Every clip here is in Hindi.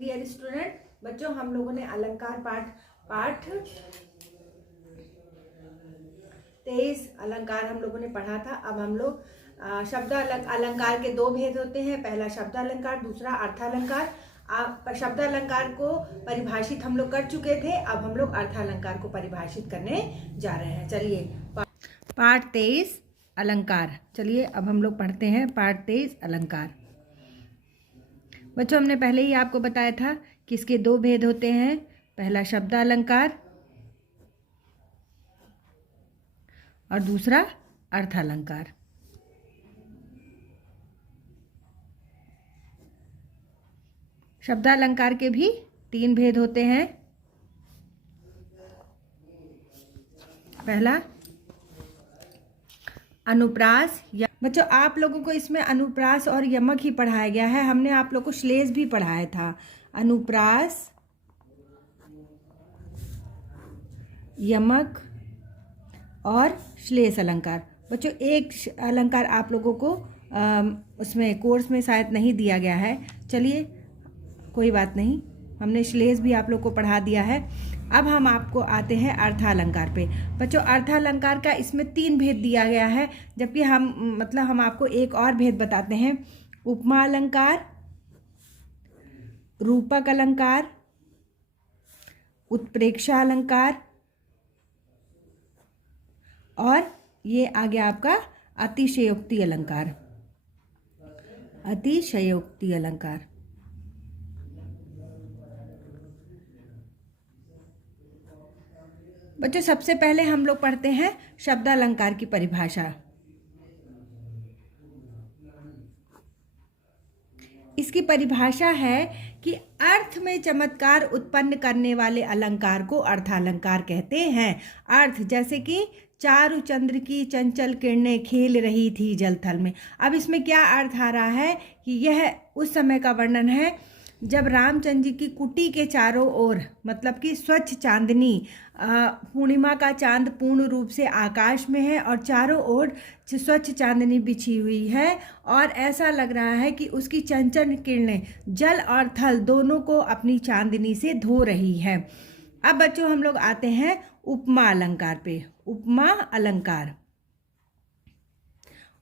डियर स्टूडेंट, बच्चों हम लोगों ने अलंकार पाठ 23 अलंकार हम लोगों ने पढ़ा था। अब हम लोग शब्द अलंकार के दो भेद होते हैं, पहला शब्द अलंकार, दूसरा अर्थालंकार। शब्द अलंकार को परिभाषित हम लोग कर चुके थे, अब हम लोग अर्थालंकार को परिभाषित करने जा रहे हैं। चलिए पाठ 23 अलंकार, चलिए अब हम लोग पढ़ते हैं पाठ 23 अलंकार। बच्चों हमने पहले ही आपको बताया था कि इसके दो भेद होते हैं, पहला शब्द अलंकार और दूसरा अर्थालंकार। शब्दालंकार के भी तीन भेद होते हैं, पहला अनुप्रास। बच्चों आप लोगों को इसमें अनुप्रास और यमक ही पढ़ाया गया है, हमने आप लोगों को श्लेष भी पढ़ाया था। अनुप्रास, यमक और श्लेष अलंकार। बच्चों एक अलंकार आप लोगों को उसमें कोर्स में शायद नहीं दिया गया है, चलिए कोई बात नहीं, हमने श्लेष भी आप लोग को पढ़ा दिया है। अब हम आपको आते हैं अर्थालंकार पे। बच्चों अर्थालंकार का इसमें तीन भेद दिया गया है, जबकि हम आपको एक और भेद बताते हैं। उपमा अलंकार, रूपक अलंकार, उत्प्रेक्षा अलंकार और ये आ गया आपका अतिशयोक्ति अलंकार। अतिशयोक्ति अलंकार। बच्चों सबसे पहले हम लोग पढ़ते हैं शब्दालंकार की परिभाषा। इसकी परिभाषा है कि अर्थ में चमत्कार उत्पन्न करने वाले अलंकार को अर्थालंकार कहते हैं। अर्थ जैसे कि चारु चंद्र की चंचल किरणें खेल रही थी जल थल में। अब इसमें क्या अर्थ आ रहा है कि यह उस समय का वर्णन है जब रामचंद्र जी की कुटी के चारों ओर, मतलब कि स्वच्छ चांदनी, पूर्णिमा का चांद पूर्ण रूप से आकाश में है और चारों ओर स्वच्छ चांदनी बिछी हुई है और ऐसा लग रहा है कि उसकी चंचल किरणें जल और थल दोनों को अपनी चांदनी से धो रही है। अब बच्चों हम लोग आते हैं उपमा अलंकार पे। उपमा अलंकार।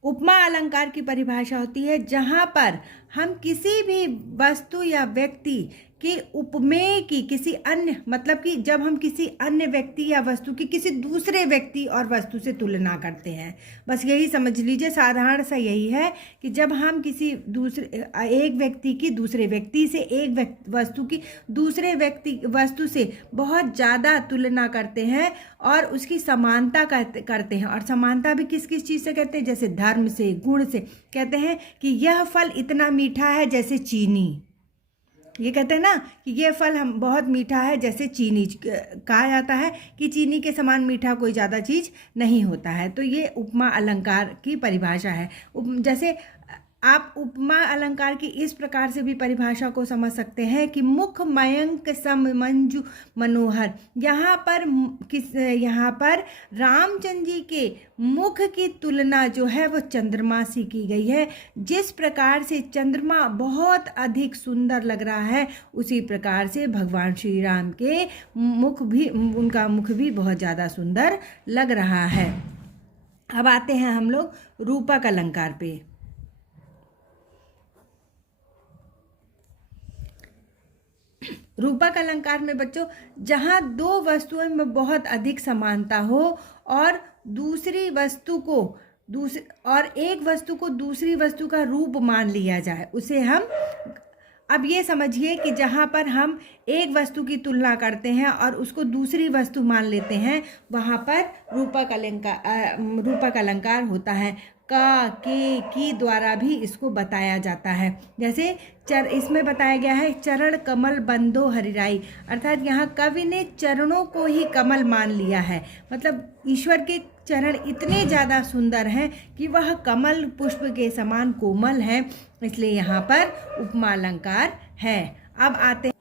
उपमा अलंकार की परिभाषा होती है जहाँ पर हम किसी भी वस्तु या व्यक्ति के उपमेय की किसी अन्य, मतलब कि जब हम किसी अन्य व्यक्ति या वस्तु की किसी दूसरे व्यक्ति और वस्तु से तुलना करते हैं, बस यही समझ लीजिए, साधारण सा यही है कि जब हम किसी एक व्यक्ति की दूसरे व्यक्ति से, एक वस्तु की दूसरे वस्तु से बहुत ज़्यादा तुलना करते हैं और उसकी समानता करते हैं। और समानता भी किस किस चीज़ से कहते हैं, जैसे धर्म से, गुण से। कहते हैं कि यह फल इतना मीठा है जैसे चीनी, ये कहते हैं ना कि ये फल हम बहुत मीठा है जैसे चीनी। कहा जाता है कि चीनी के समान मीठा कोई ज़्यादा चीज़ नहीं होता है। तो ये उपमा अलंकार की परिभाषा है। जैसे आप उपमा अलंकार की इस प्रकार से भी परिभाषा को समझ सकते हैं कि मुख मयंक सम मंजु मनोहर। यहाँ पर रामचंद्र जी के मुख की तुलना जो है वो चंद्रमा से की गई है। जिस प्रकार से चंद्रमा बहुत अधिक सुंदर लग रहा है, उसी प्रकार से भगवान श्री राम के उनका मुख भी बहुत ज़्यादा सुंदर लग रहा है। अब आते हैं हम लोग रूपक अलंकार पे। रूपक अलंकार में बच्चों जहाँ दो वस्तुओं में बहुत अधिक समानता हो और एक वस्तु को दूसरी वस्तु का रूप मान लिया जाए, उसे हम, अब ये समझिए कि जहाँ पर हम एक वस्तु की तुलना करते हैं और उसको दूसरी वस्तु मान लेते हैं, वहाँ पर रूपक अलंकार होता है। का, के, की द्वारा भी इसको बताया जाता है। जैसे इसमें बताया गया है चरण कमल बंदो हरिराई, अर्थात यहाँ कवि ने चरणों को ही कमल मान लिया है। मतलब ईश्वर के चरण इतने ज़्यादा सुंदर हैं कि वह कमल पुष्प के समान कोमल हैं, इसलिए यहाँ पर उपमा अलंकार है। अब आते,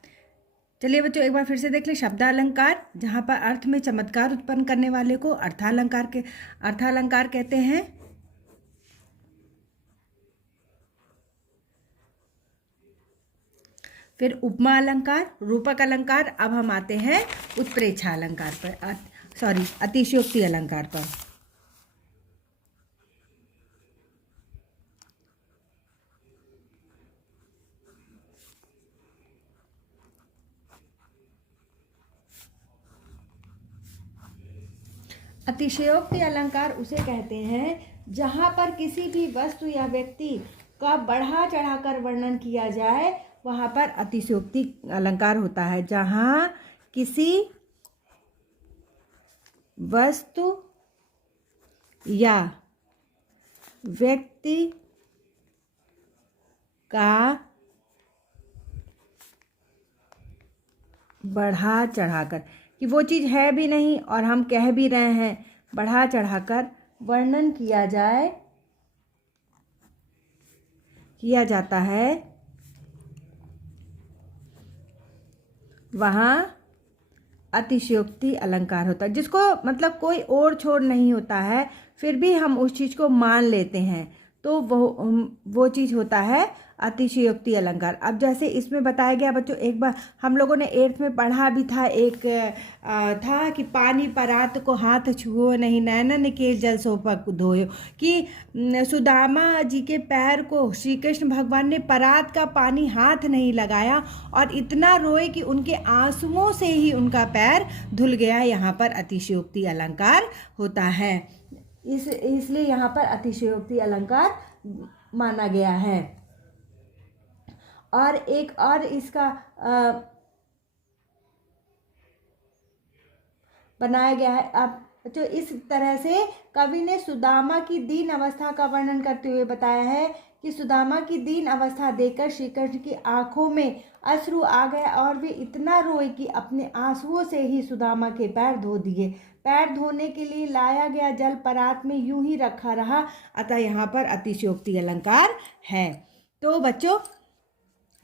चलिए बच्चों एक बार फिर से देख लें शब्दालंकार, जहाँ पर अर्थ में चमत्कार उत्पन्न करने वाले को अर्थालंकार कहते हैं। फिर उपमा अलंकार, रूपक अलंकार। अब हम आते हैं उत्प्रेक्षा अलंकार पर, अतिशयोक्ति अलंकार पर। अतिशयोक्ति अलंकार उसे कहते हैं जहाँ पर किसी भी वस्तु या व्यक्ति का बढ़ा चढ़ाकर वर्णन किया जाए, वहाँ पर अतिशयोक्ति अलंकार होता है। जहाँ किसी वस्तु या व्यक्ति का बढ़ा चढ़ाकर, कि वो चीज़ है भी नहीं और हम कह भी रहे हैं, बढ़ा चढ़ाकर वर्णन किया जाता है, वहाँ अतिशयोक्ति अलंकार होता है। जिसको मतलब कोई ओर छोर नहीं होता है, फिर भी हम उस चीज़ को मान लेते हैं, तो वो चीज़ होता है अतिशयोक्ति अलंकार। अब जैसे इसमें बताया गया बच्चों, एक बार हम लोगों ने 8th में पढ़ा भी था, एक था कि पानी परात को हाथ छुओ नहीं, नैनन के जल सोपक धोयो, कि सुदामा जी के पैर को श्री कृष्ण भगवान ने परात का पानी हाथ नहीं लगाया और इतना रोए कि उनके आंसुओं से ही उनका पैर धुल गया। यहाँ पर अतिशयोक्ति अलंकार होता है, इसलिए यहाँ पर अतिशयोक्ति अलंकार माना गया है। और एक और इसका बनाया गया है। अब तो इस तरह से कवि ने सुदामा की दीन अवस्था का वर्णन करते हुए बताया है कि सुदामा की दीन अवस्था देखकर श्री कृष्ण की आंखों में अश्रु आ गए और वे इतना रोए कि अपने आंसुओं से ही सुदामा के पैर धो दिए। पैर धोने के लिए लाया गया जल परात में यूं ही रखा रहा, अतः यहाँ पर अतिशयोक्ति अलंकार है। तो बच्चों,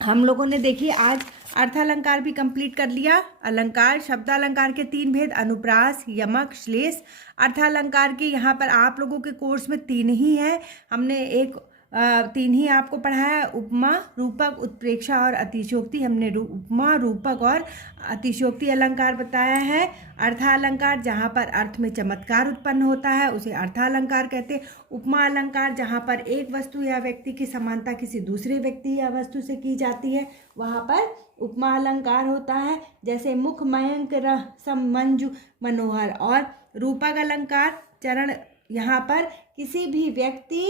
हम लोगों ने देखिए आज अर्थालंकार भी कंप्लीट कर लिया। अलंकार, शब्दालंकार के 3 भेद, अनुप्रास, यमक, श्लेष। अर्थालंकार के यहाँ पर आप लोगों के कोर्स में 3 ही है, हमने 3 ही आपको पढ़ाया, उपमा, रूपक, उत्प्रेक्षा और अतिशयोक्ति। हमने उपमा, रूपक और अतिशयोक्ति अलंकार बताया है। अर्थालंकार जहाँ पर अर्थ में चमत्कार उत्पन्न होता है उसे अर्थालंकार कहते हैं। उपमा अलंकार जहाँ पर एक वस्तु या व्यक्ति की समानता किसी दूसरे व्यक्ति या वस्तु से की जाती है, वहाँ पर उपमा अलंकार होता है। जैसे मुख मयंक रह सम मंजु मनोहर। और रूपक अलंकार चरण, यहाँ पर किसी भी व्यक्ति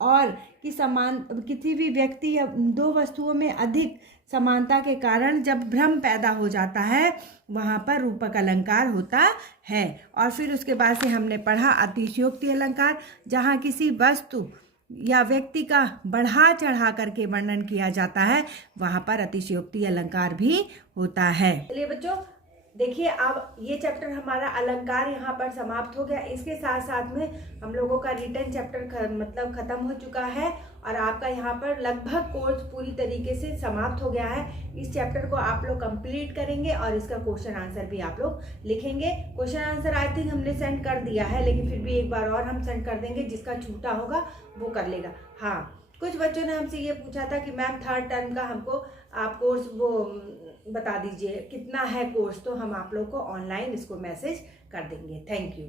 और किसी भी व्यक्ति या 2 वस्तुओं में अधिक समानता के कारण जब भ्रम पैदा हो जाता है, वहाँ पर रूपक अलंकार होता है। और फिर उसके बाद से हमने पढ़ा अतिशयोक्ति अलंकार, जहाँ किसी वस्तु या व्यक्ति का बढ़ा चढ़ा करके वर्णन किया जाता है, वहाँ पर अतिशयोक्ति अलंकार भी होता है। चलिए बच्चों, देखिए अब ये चैप्टर हमारा अलंकार यहाँ पर समाप्त हो गया। इसके साथ साथ में हम लोगों का रिटन चैप्टर मतलब ख़त्म हो चुका है और आपका यहाँ पर लगभग कोर्स पूरी तरीके से समाप्त हो गया है। इस चैप्टर को आप लोग कंप्लीट करेंगे और इसका क्वेश्चन आंसर भी आप लोग लिखेंगे। क्वेश्चन आंसर आई थिंक हमने सेंड कर दिया है, लेकिन फिर भी एक बार और हम सेंड कर देंगे, जिसका छूटा होगा वो कर लेगा। हाँ, कुछ बच्चों ने हमसे ये पूछा था कि मैम 3rd टर्म का हमको आप कोर्स वो बता दीजिए कितना है कोर्स, तो हम आप लोग को ऑनलाइन इसको मैसेज कर देंगे। Thank you.